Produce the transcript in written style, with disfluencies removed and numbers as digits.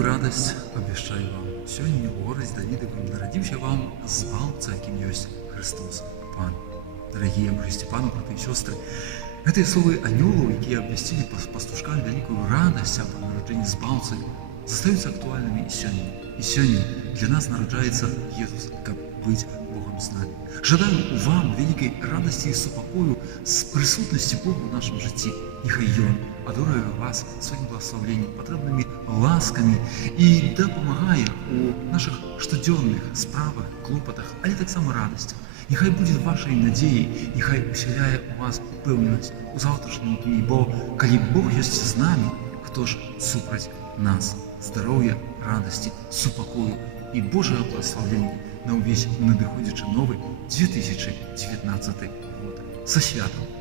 Вялікую радасць абвяшчаю вам. Сёння ў горадзе Давідавым нарадзіўся вам збаўца, якім ёсць Христос Пан. Дарагія браты Пану, браты і сёстры, гэтыя словы анёлаў, якія абвясцілі пастушкам вялікую радасць аб нараджэнні збаўцы, застаюцца актуальнымі і сёння. І сёння для нас нараджаецца Езус, каб быць Богом з намі. Жадаю вам вялікай радасці і супакою з прысутнасці Бога ў нашым жыцці. Няхай Ён адорае вас сваім благословеннем, патрэбнымі ласкамі і дапамагае у нашых штодзённых справах, клопатах, але таксама радасцях. Няхай будзе вашай надзеяй, няхай усяляе у вас упэўненасць у заўтрашнім дні, бо калі Бог ёсць з намі, хто ж супраць нас? Здароўя, радасці, супакою і Божае благословенне на ўвесь надыходзячы новы 2019 год. Са святам!